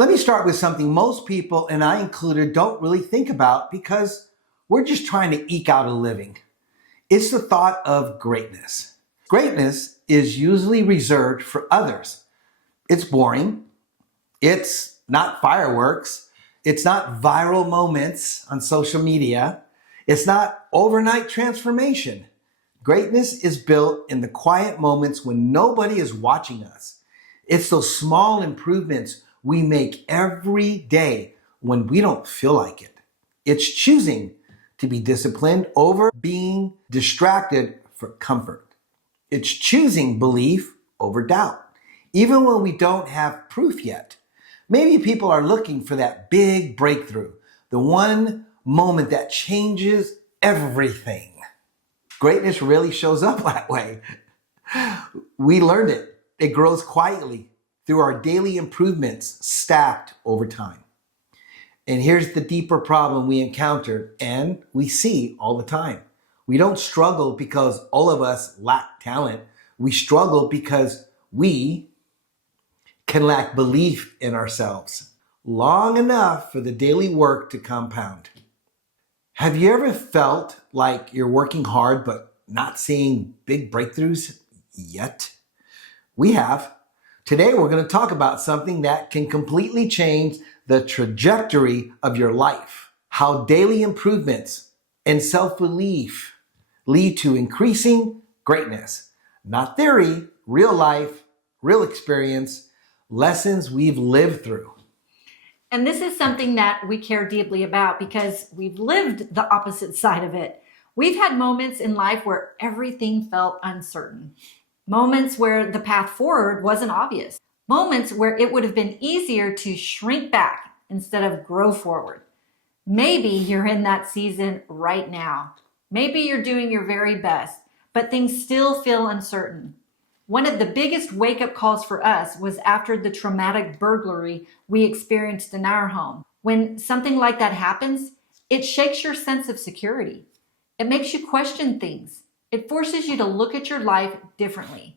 Let me start with something most people, and I included, don't really think about because we're just trying to eke out a living. It's the thought of greatness. Greatness is usually reserved for others. It's boring. It's not fireworks. It's not viral moments on social media. It's not overnight transformation. Greatness is built in the quiet moments when nobody is watching us. It's those small improvements we make every day when we don't feel like it. It's choosing to be disciplined over being distracted for comfort. It's choosing belief over doubt, even when we don't have proof yet. Maybe people are looking for that big breakthrough, the one moment that changes everything. Greatness really shows up that way. We learned it. It grows quietly through our daily improvements stacked over time. And here's the deeper problem we encounter and we see all the time. We don't struggle because all of us lack talent. We struggle because we can lack belief in ourselves long enough for the daily work to compound. Have you ever felt like you're working hard but not seeing big breakthroughs yet? We have. Today we're going to talk about something that can completely change the trajectory of your life. How daily improvements and self-belief lead to increasing greatness. Not theory, real life, real experience, lessons we've lived through. And this is something that we care deeply about because we've lived the opposite side of it. We've had moments in life where everything felt uncertain. Moments where the path forward wasn't obvious. Moments where it would have been easier to shrink back instead of grow forward. Maybe you're in that season right now. Maybe you're doing your very best, but things still feel uncertain. One of the biggest wake-up calls for us was after the traumatic burglary we experienced in our home. When something like that happens, it shakes your sense of security. It makes you question things. It forces you to look at your life differently.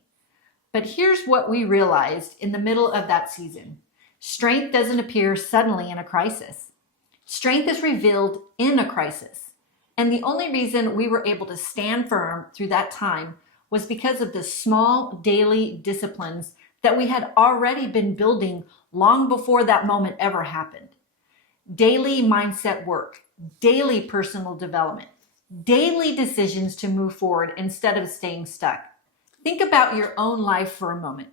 But here's what we realized in the middle of that season. Strength doesn't appear suddenly in a crisis. Strength is revealed in a crisis. And the only reason we were able to stand firm through that time was because of the small daily disciplines that we had already been building long before that moment ever happened. Daily mindset work, daily personal development, daily decisions to move forward instead of staying stuck. Think about your own life for a moment.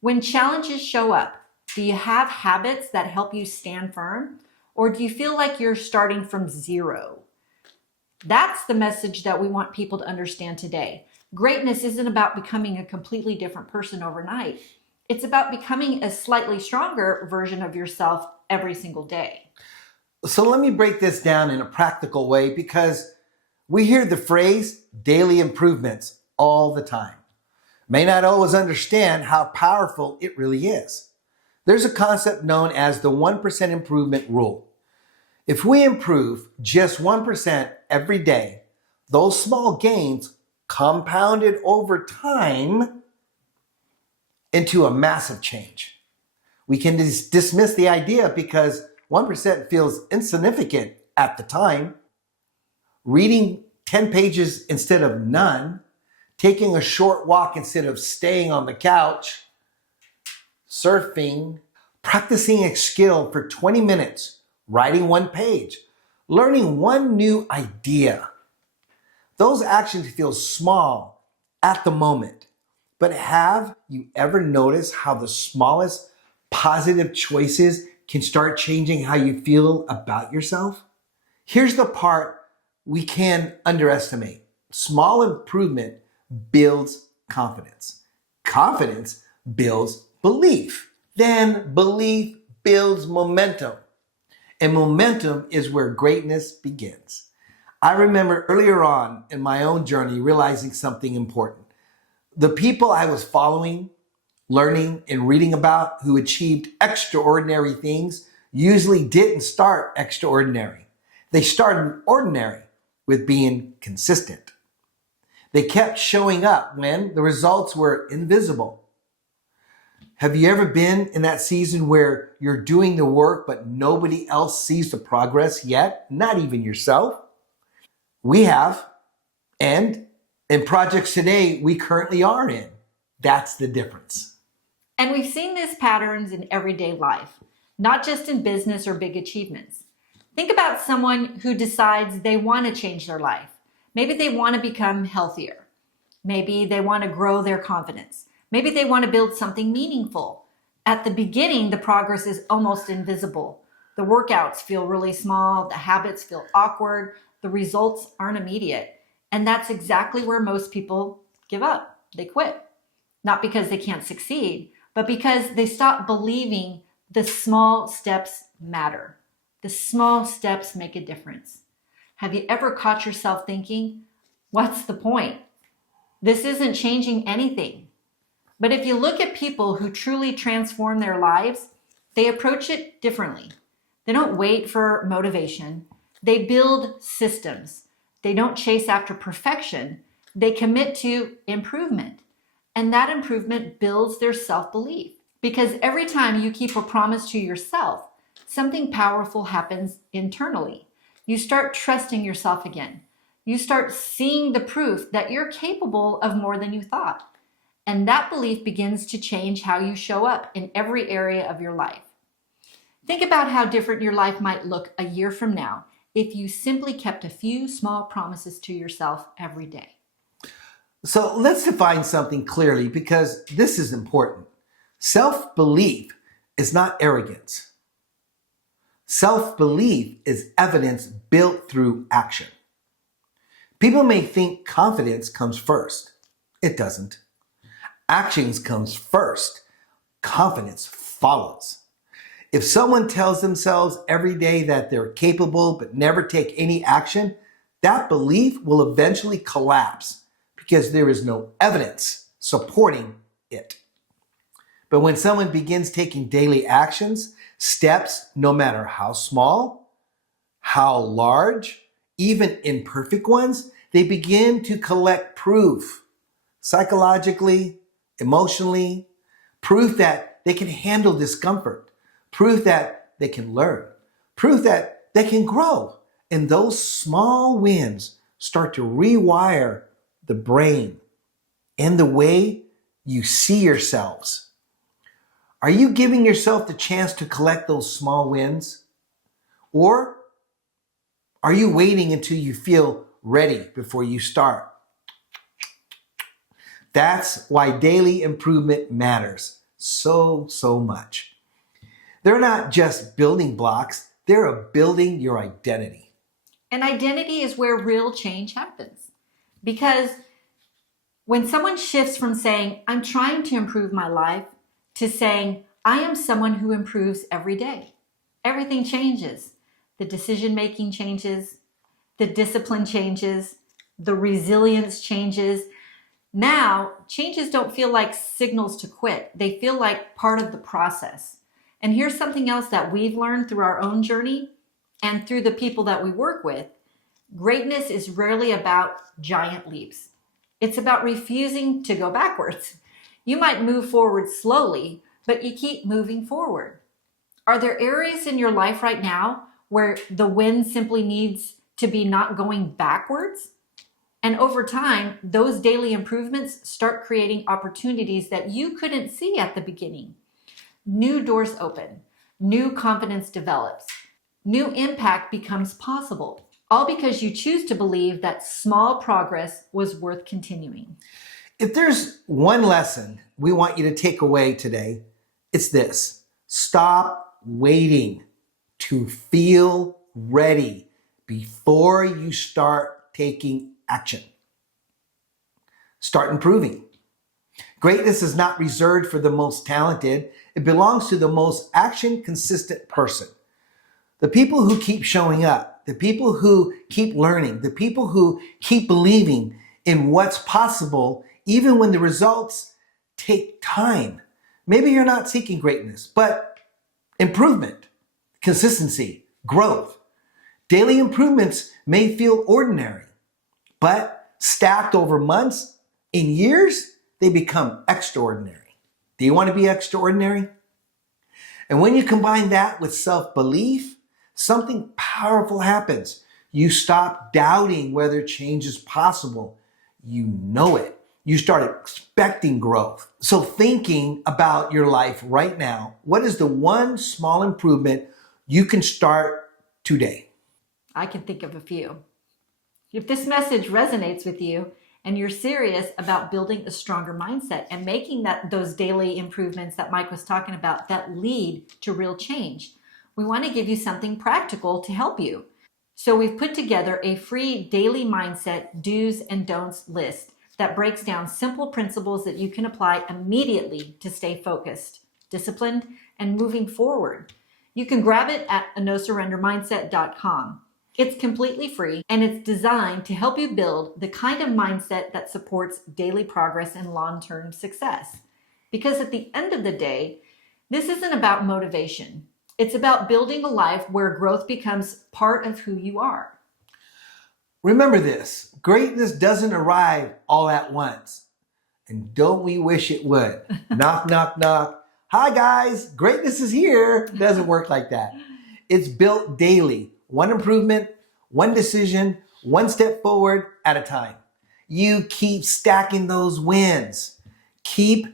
When challenges show up, do you have habits that help you stand firm? Or do you feel like you're starting from zero? That's the message that we want people to understand today. Greatness isn't about becoming a completely different person overnight. It's about becoming a slightly stronger version of yourself every single day. So let me break this down in a practical way because we hear the phrase daily improvements all the time. May not always understand how powerful it really is. There's a concept known as the 1% improvement rule. If we improve just 1% every day, those small gains compounded over time into a massive change. We can dismiss the idea because 1% feels insignificant at the time. Reading 10 pages instead of none, taking a short walk instead of staying on the couch, surfing, practicing a skill for 20 minutes, writing one page, learning one new idea. Those actions feel small at the moment, but have you ever noticed how the smallest positive choices can start changing how you feel about yourself? Here's the part we can underestimate. Small improvement builds confidence. Confidence builds belief. Then belief builds momentum. And momentum is where greatness begins. I remember earlier on in my own journey realizing something important. The people I was following, learning, and reading about who achieved extraordinary things usually didn't start extraordinary. They started ordinary with being consistent. They kept showing up when the results were invisible. Have you ever been in that season where you're doing the work, but nobody else sees the progress yet? Not even yourself? We have. And in projects today, we currently are in. That's the difference. And we've seen these patterns in everyday life, not just in business or big achievements. Think about someone who decides they want to change their life. Maybe they want to become healthier. Maybe they want to grow their confidence. Maybe they want to build something meaningful. At the beginning, the progress is almost invisible. The workouts feel really small, the habits feel awkward, the results aren't immediate. And that's exactly where most people give up. They quit. Not because they can't succeed, but because they stop believing the small steps matter. The small steps make a difference. Have you ever caught yourself thinking, what's the point? This isn't changing anything. But if you look at people who truly transform their lives, they approach it differently. They don't wait for motivation. They build systems. They don't chase after perfection. They commit to improvement. And that improvement builds their self-belief. Because every time you keep a promise to yourself, something powerful happens internally. You start trusting yourself again. You start seeing the proof that you're capable of more than you thought. And that belief begins to change how you show up in every area of your life. Think about how different your life might look a year from now if you simply kept a few small promises to yourself every day. So let's define something clearly because this is important. Self-belief is not arrogance. Self-belief is evidence built through action. People may think confidence comes first. It doesn't. Actions comes first. Confidence follows. If someone tells themselves every day that they're capable but never take any action, that belief will eventually collapse because there is no evidence supporting it. But when someone begins taking daily actions, steps, no matter how small, how large, even imperfect ones, they begin to collect proof, psychologically, emotionally, proof that they can handle discomfort, proof that they can learn, proof that they can grow. And those small wins start to rewire the brain and the way you see yourselves. Are you giving yourself the chance to collect those small wins? Or are you waiting until you feel ready before you start? That's why daily improvement matters so much. They're not just building blocks, they're building your identity. And identity is where real change happens. Because when someone shifts from saying, I'm trying to improve my life, to saying, I am someone who improves every day, everything changes. The decision-making changes, the discipline changes, the resilience changes. Now, changes don't feel like signals to quit. They feel like part of the process. And here's something else that we've learned through our own journey and through the people that we work with. Greatness is rarely about giant leaps. It's about refusing to go backwards. You might move forward slowly, but you keep moving forward. Are there areas in your life right now where the win simply needs to be not going backwards? And over time, those daily improvements start creating opportunities that you couldn't see at the beginning. New doors open, new confidence develops, new impact becomes possible, all because you choose to believe that small progress was worth continuing. If there's one lesson we want you to take away today, it's this. Stop waiting to feel ready before you start taking action. Start improving. Greatness is not reserved for the most talented. It belongs to the most action-consistent person. The people who keep showing up, the people who keep learning, the people who keep believing in what's possible, even when the results take time. Maybe you're not seeking greatness, but improvement, consistency, growth. Daily improvements may feel ordinary, but stacked over months and years, they become extraordinary. Do you want to be extraordinary? And when you combine that with self-belief, something powerful happens. You stop doubting whether change is possible. You know it. You start expecting growth. So thinking about your life right now, what is the one small improvement you can start today? I can think of a few. If this message resonates with you and you're serious about building a stronger mindset and making those daily improvements that Mike was talking about that lead to real change, we want to give you something practical to help you. So we've put together a free daily mindset do's and don'ts list that breaks down simple principles that you can apply immediately to stay focused, disciplined, and moving forward. You can grab it at anosurrendermindset.com. It's completely free and it's designed to help you build the kind of mindset that supports daily progress and long-term success. Because at the end of the day, this isn't about motivation. It's about building a life where growth becomes part of who you are. Remember this, greatness doesn't arrive all at once. And don't we wish it would? Knock, knock, knock. Hi guys, greatness is here. It doesn't work like that. It's built daily, one improvement, one decision, one step forward at a time. You keep stacking those wins. Keep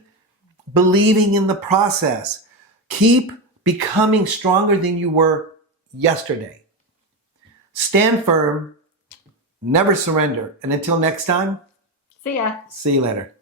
believing in the process. Keep becoming stronger than you were yesterday. Stand firm. Never surrender. And until next time, See ya. see you later.